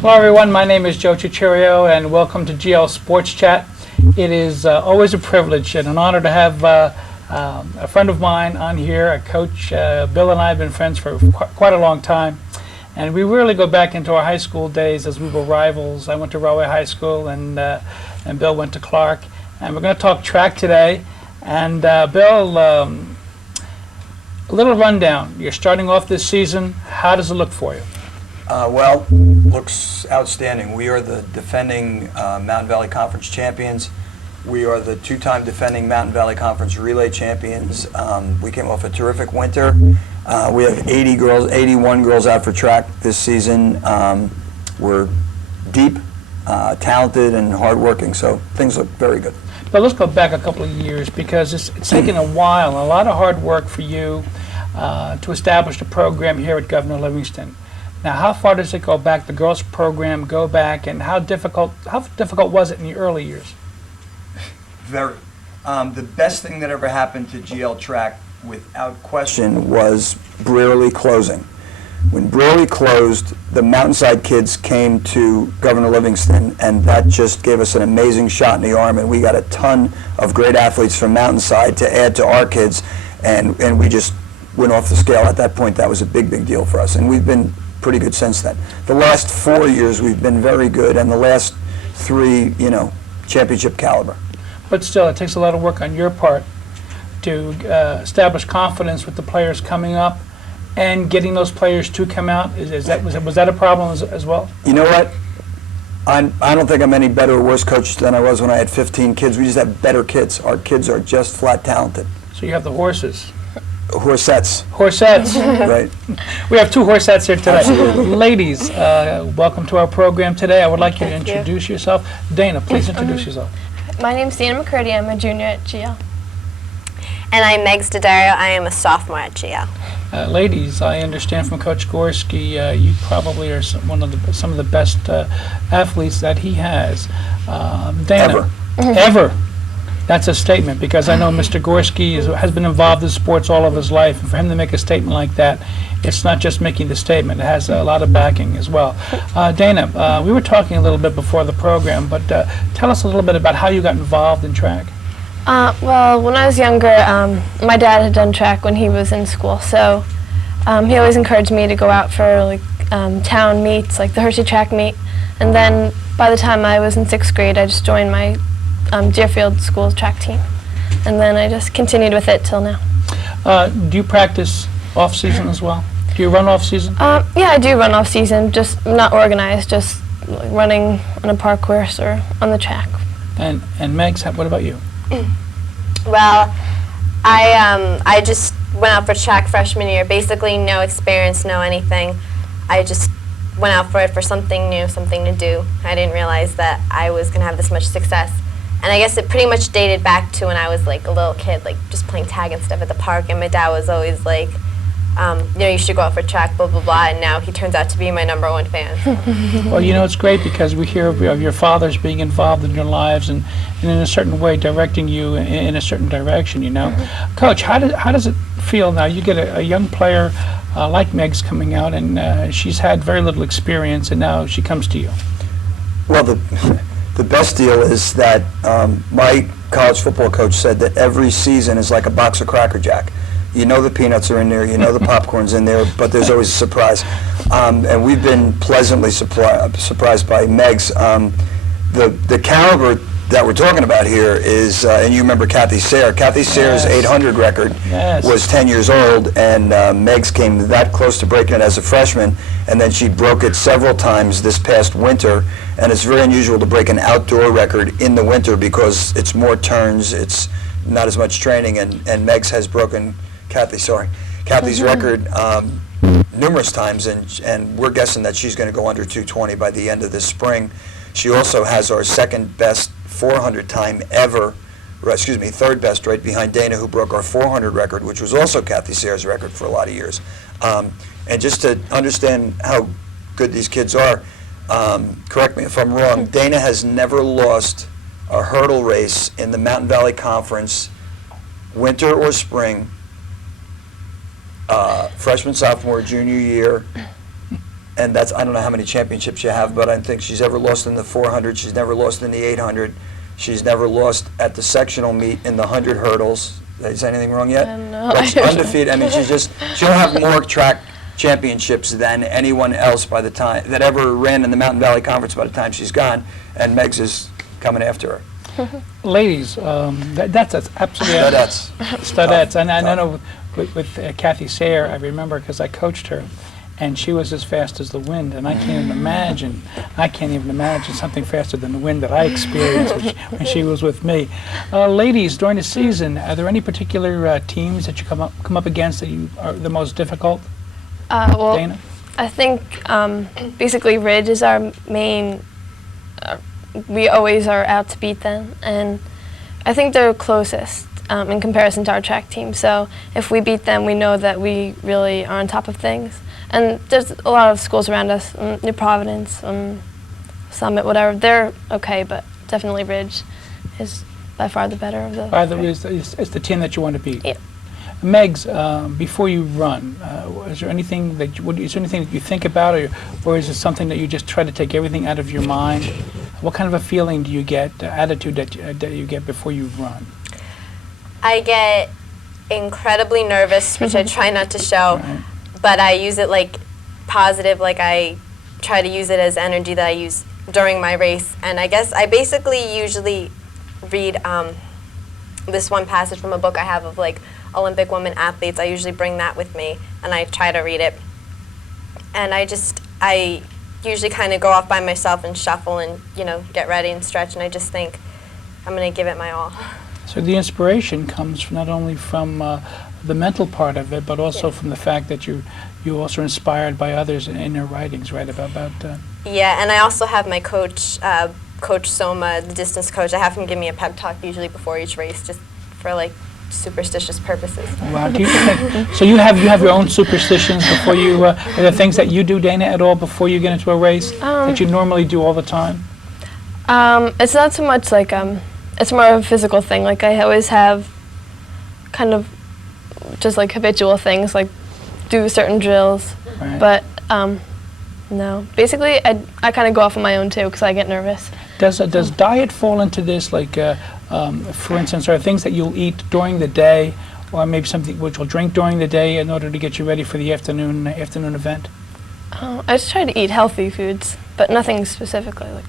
Hello everyone, my name is Joe Cicerio and welcome to GL Sports Chat. It is always a privilege and an honor to have a friend of mine on here, a coach. Bill and I have been friends for quite a long time, and we really go back into our high school days as we were rivals. I went to Rahway High School and Bill went to Clark, and we're going to talk track today. And Bill, a little rundown. You're starting off this season. How does it look for you? Well, looks outstanding. We are the defending Mountain Valley Conference champions. We are the two-time defending Mountain Valley Conference relay champions. We came off a terrific winter. We have 81 girls out for track this season. We're deep, talented, and hardworking, so things look very good. But let's go back a couple of years because it's taken a while, a lot of hard work for you to establish a program here at Governor Livingston. Now, how far does it go back, the girls' program go back, and how difficult was it in the early years? Very. The best thing that ever happened to GL track, without question, was Brearley closing. When Brearley closed, the Mountainside kids came to Governor Livingston, and that just gave us an amazing shot in the arm, and we got a ton of great athletes from Mountainside to add to our kids, and we just went off the scale. At that point, that was a big, big deal for us, and we've been pretty good since then. The last 4 years we've been very good, and the last 3, championship caliber. But still, it takes a lot of work on your part to establish confidence with the players coming up and getting those players to come out. Was that a problem as well? You know what? I don't think I'm any better or worse coach than I was when I had 15 kids. We just have better kids. Our kids are just flat talented. So you have the horses. Horsettes. Horsettes. Right. We have 2 horsettes here today. Absolutely. Ladies, welcome to our program today. I would like you to introduce yourself. Dana, please introduce yourself. My name's Dana McCurdy. I'm a junior at GL. And I'm Megs Daddario. I am a sophomore at GL. Ladies, I understand from Coach Gurslsi, you probably are some of the best athletes that he has. Dana, ever. That's a statement, because I know Mr. Gurslsi has been involved in sports all of his life, and for him to make a statement like that, it's not just making the statement, it has a lot of backing as well. Dana, we were talking a little bit before the program, but tell us a little bit about how you got involved in track. Well, when I was younger, my dad had done track when he was in school, so he always encouraged me to go out for town meets, like the Hershey track meet, and then by the time I was in 6th grade, I just joined my Deerfield School's track team, and then I just continued with it till now. Do you practice off-season as well? Do you run off-season? Yeah, I do run off-season, just not organized, just running on a park course or on the track. And Megs, what about you? Well, I just went out for track freshman year. Basically, no experience, no anything. I just went out for it for something new, something to do. I didn't realize that I was going to have this much success. And I guess it pretty much dated back to when I was like a little kid, like just playing tag and stuff at the park. And my dad was always like, you should go out for track, blah, blah, blah. And now he turns out to be my #1 fan. Well, it's great because we hear of your fathers being involved in your lives and in a certain way directing you in a certain direction, Coach, how does it feel now? You get a young player like Megs coming out, and she's had very little experience, and now she comes to you. Well, the best deal is that my college football coach said that every season is like a box of Cracker Jack. You know the peanuts are in there, you know the popcorn's in there, but there's always a surprise. And we've been pleasantly surprised by Megs. The caliber that we're talking about here is, and you remember Kathy Sayre. Kathy Sayre's 800 record was 10 years old, and Megs came that close to breaking it as a freshman, and then she broke it several times this past winter. And it's very unusual to break an outdoor record in the winter because it's more turns, it's not as much training, and Megs has broken Kathy's record numerous times, and we're guessing that she's going to go under 220 by the end of this spring. She also has our second best 400 time ever, third best, right behind Dana, who broke our 400 record, which was also Kathy Sayre's record for a lot of years. And just to understand how good these kids are, correct me if I'm wrong, Dana has never lost a hurdle race in the Mountain Valley Conference, winter or spring, freshman, sophomore, junior year, and that's, I don't know how many championships you have, but I think she's ever lost in the 400. She's never lost in the 800. She's never lost at the sectional meet in the 100 hurdles. Did I say anything wrong yet? No. But she's undefeated. I mean, she'll have more track championships than anyone else by the time that ever ran in the Mountain Valley Conference by the time she's gone, and Megs is coming after her. Ladies, that's absolutely Studettes. Studettes. And I know with Kathy Sayer, I remember because I coached her, and she was as fast as the wind, and I can't even imagine something faster than the wind that I experienced when she was with me. Ladies, during the season, are there any particular teams that you come up against that you are the most difficult? Well, Dana? I think basically Ridge is our main. We always are out to beat them, and I think they're closest in comparison to our track team. So if we beat them, we know that we really are on top of things. And there's a lot of schools around us, New Providence, Summit, whatever. They're okay, but definitely Ridge is by far the better of those. It's the team that you want to beat. Yeah. Megs, before you run, is there anything that you think about, or is it something that you just try to take everything out of your mind? What kind of a feeling do you get, attitude that you get before you run? I get incredibly nervous, which I try not to show, Right. but I use it like positive, like I try to use it as energy that I use during my race. And I guess I basically usually read this one passage from a book I have of like Olympic women athletes. I usually bring that with me, and I try to read it. And I usually kind of go off by myself and shuffle and, get ready and stretch, and I just think I'm going to give it my all. So the inspiration comes not only from the mental part of it, but also from the fact that you also are inspired by others in their writings, right? About Yeah, and I also have my coach, Coach Soma, the distance coach. I have him give me a pep talk usually before each race, just for like superstitious purposes. Wow. So you have your own superstitions before you. Are there things that you do, Dana, at all before you get into a race that you normally do all the time? It's not so much like it's more of a physical thing. Like I always have kind of just like habitual things, like do certain drills. Right. But no, basically I kind of go off on my own too because I get nervous. Does diet fall into this? Like, for instance, are there things that you'll eat during the day, or maybe something which you'll drink during the day in order to get you ready for the afternoon event? I just try to eat healthy foods, but nothing specifically. Like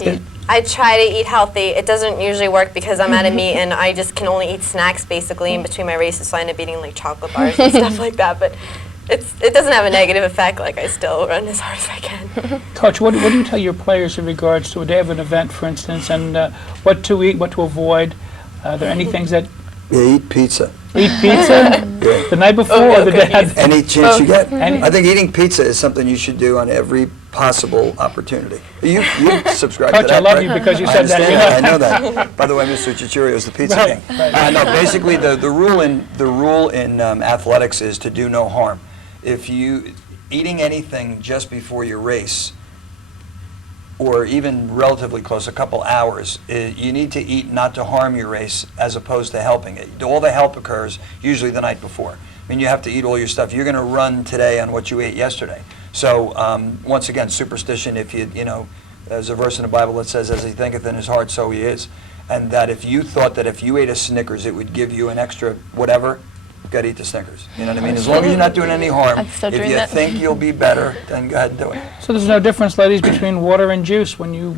Yeah. I try to eat healthy. It doesn't usually work because I'm at a meet and I just can only eat snacks basically in between my races, so I end up eating like chocolate bars and stuff like that. But it doesn't have a negative effect. Like I still run as hard as I can. Coach, what do you tell your players in regards to a day of an event, for instance, and what to eat, what to avoid? Are there any things that Yeah, eat pizza. eat pizza the night before or the day? Any chance you get. Any- I think eating pizza is something you should do on every possible opportunity. You subscribe to Coach, that, I love right? you because you I said that. understand that. I know that. By the way, Mr. Chichurio is the pizza Right, king. right. No, basically the rule in athletics is to do no harm. If you eating anything just before your race, or even relatively close, a couple hours, you need to eat not to harm your race as opposed to helping it. All the help occurs usually the night before. I mean, you have to eat all your stuff. You're going to run today on what you ate yesterday. So once again, superstition, if there's a verse in the Bible that says, as he thinketh in his heart, so he is. And that if you thought that if you ate a Snickers, it would give you an extra whatever, you've got to eat the Snickers. You know what I mean? As long as you're not doing any harm, I'm still if doing you that. think you'll be better, then go ahead and do it. So there's no difference, ladies, between water and juice when you,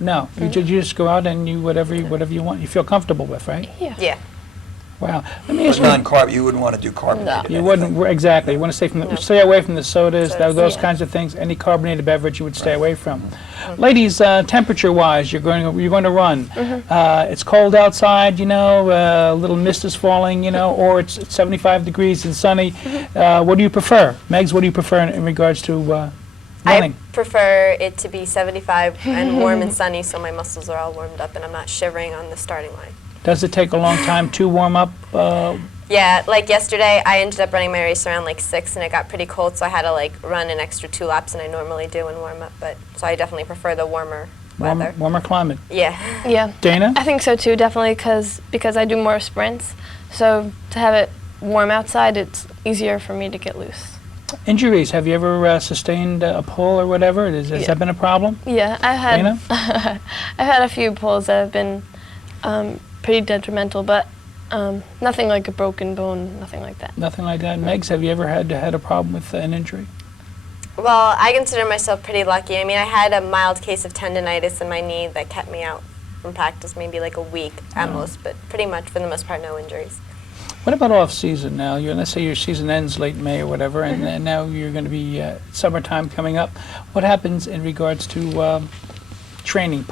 no, you just go out and you, whatever you want, you feel comfortable with, right? Yeah. Wow. Let me ask But you, non-carb, you wouldn't want to do carbonated. you wouldn't, exactly, you want to stay away from the sodas, Sodas, those yeah. kinds of things, any carbonated beverage you would stay away from. Ladies, temperature-wise, you're going to run. It's cold outside, a little mist is falling, or it's 75 degrees and sunny. What do you prefer? Megs, what do you prefer in regards to running? I prefer it to be 75 and warm and sunny so my muscles are all warmed up and I'm not shivering on the starting line. Does it take a long time to warm up? Yeah, like yesterday I ended up running my race around like 6 and it got pretty cold, so I had to like run an extra 2 laps than I normally do and warm up, so I definitely prefer the warmer weather. Warmer climate. Yeah. yeah, Dana? I think so too. Definitely because I do more sprints, so to have it warm outside, it's easier for me to get loose. Injuries, have you ever sustained a pull or whatever? Has Yeah. that been a problem? Yeah, I've had Dana? I've had a few pulls that have been pretty detrimental, but nothing like a broken bone, nothing like that. Nothing like that. Megs, have you ever had a problem with an injury? Well, I consider myself pretty lucky. I mean, I had a mild case of tendonitis in my knee that kept me out from practice maybe like a week at most, but pretty much for the most part, no injuries. What about off season now? Let's say your season ends late May or whatever, and now you're going to be summertime coming up. What happens in regards to training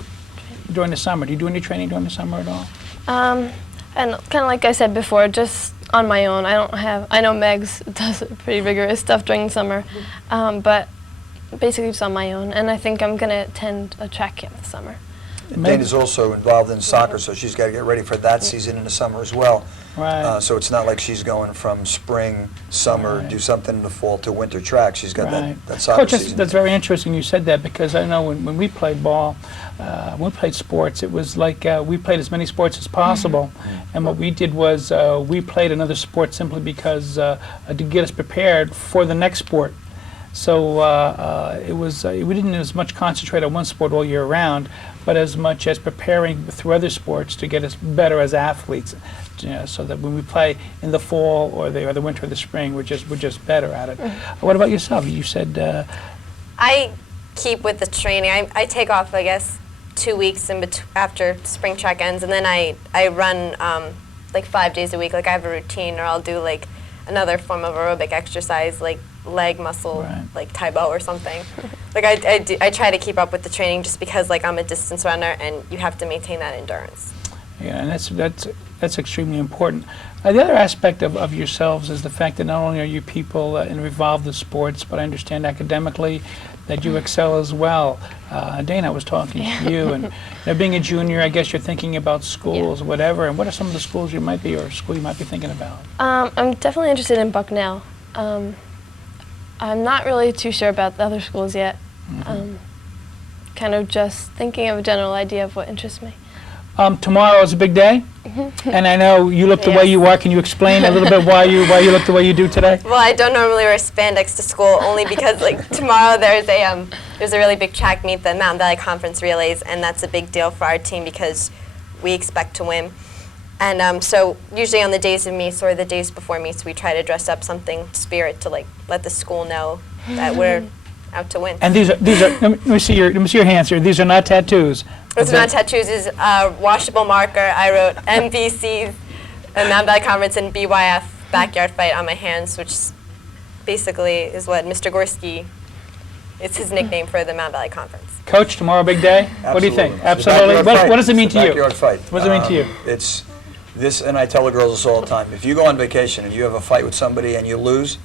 during the summer? Do you do any training during the summer at all? And kind of like I said before, just on my own. I know Megs does pretty rigorous stuff during the summer, but basically just on my own. And I think I'm going to attend a track camp this summer. Dana's also involved in soccer, so she's got to get ready for that season in the summer as well. Right. So it's not like she's going from spring, summer, Right. do something in the fall to winter track. She's got Right. that soccer Coach, season. that's very interesting you said that, because I know when we played ball, when we played sports, it was like we played as many sports as possible. And what we did was we played another sport simply because to get us prepared for the next sport. So it was we didn't as much concentrate on one sport all year round, but as much as preparing through other sports to get us better as athletes. So that when we play in the fall or the winter or the spring, we're just better at it. What about yourself? You said I keep with the training. I take off, I guess, 2 weeks after spring track ends, and then I run like 5 days a week. Like I have a routine, or I'll do like another form of aerobic exercise, like leg muscle, Right. like Taibo or something. Like I try to keep up with the training just because like I'm a distance runner, and you have to maintain that endurance. yeah, and that's extremely important. The other aspect of yourselves is the fact that not only are you people involved in sports, but I understand academically that you excel as well. Dana, I was talking to you, and being a junior, I guess you're thinking about schools, whatever. And what are some of the schools you might be thinking about? I'm definitely interested in Bucknell. I'm not really too sure about the other schools yet. Kind of just thinking of a general idea of what interests me. Tomorrow is a big day, and I know you look the way Yes. you are. Can you explain a little bit why you look the way you do today? Well, I don't normally wear spandex to school, only because like tomorrow there's a really big track meet, the Mountain Valley Conference Relays, and that's a big deal for our team because we expect to win. And so usually on the days of meets or the days before meets, we try to dress up something spirit to like let the school know that we're out to win. And these are let me see your hands here. These are not tattoos. It's not tattoos, it's washable marker. I wrote MVC, Mountain Valley Conference, and BYF, backyard fight, on my hands, which basically is what Mr. Gurslsi, it's his nickname for the Mountain Valley Conference. Coach, tomorrow big day. What do you think? It's the Absolutely. backyard What fight. does it mean It's to the you? backyard fight. What does it mean to you? It's this, and I tell the girls this all the time. If you go on vacation and you have a fight with somebody and you lose,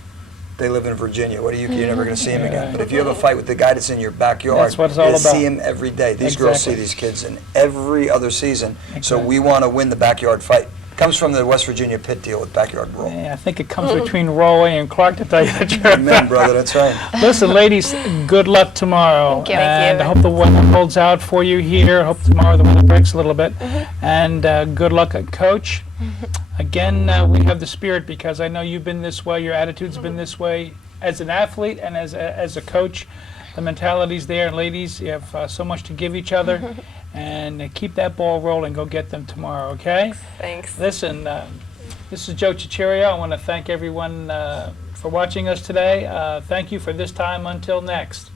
they live in Virginia. What are you're never going to see him again. But if you have a fight with the guy that's in your backyard, That's what it's all you'll about. see him every day. These girls see Exactly. these kids in every other season. So Exactly. we want to win the backyard fight. Comes from the West Virginia pit deal with backyard brawl. Yeah, I think it comes between Roy and Clark, to tell you the truth. Amen, brother. That's right. Listen, ladies, good luck tomorrow. Thank you. And Thank you. I hope the weather holds out for you here. Hope tomorrow the weather breaks a little bit. And good luck, Coach. Again, we have the spirit, because I know you've been this way. Your attitude's been this way as an athlete and as a coach. The mentality's there. And ladies, you have so much to give each other. And keep that ball rolling. Go get them tomorrow, okay? Thanks. Listen, this is Joe Ciccirio. I want to thank everyone for watching us today. Thank you for this time. Until next.